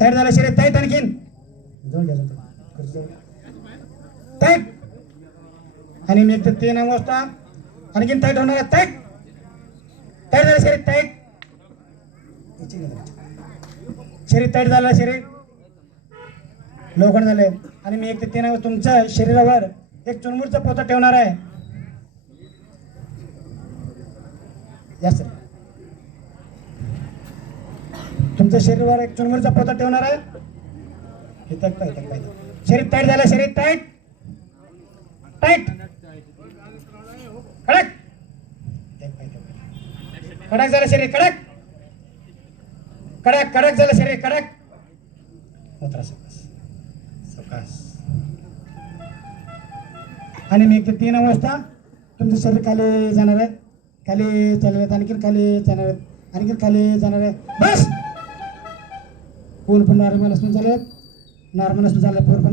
तयार झालं शरीर ताईत आणखीन जवळ घ्या आणि मी एक ते तीन वाजता. आणखीन ताईट होणार आहे. ताईट टाईट झालं शरीर ताईट शरीर ताईट झालं शरीर लवकर झाले. आणि मी एक ते तीन अंग तुमच्या शरीरावर एक चुनमुरचा पोता ठेवणार आहे. या सर तुमच्या शरीरावर एक चुनमुरीचा पोता ठेवणार आहे. शरीर टाईट झालं शरीर टाईट टाईट कडक कडक झालं शरीर कडक कडक कडक झालं शरीर कडक उतरा सकास. सकास. आणि मी ते तीन वाजता तुमचं शरीर खाली जाणार आहे. खाली चालले आणखी खाली जाणार आहेत. आणखी खाली जाणार आहे. बस! पूर्णपणे नॉर्मल असून चालत नॉर्मल असून चालत झालं पण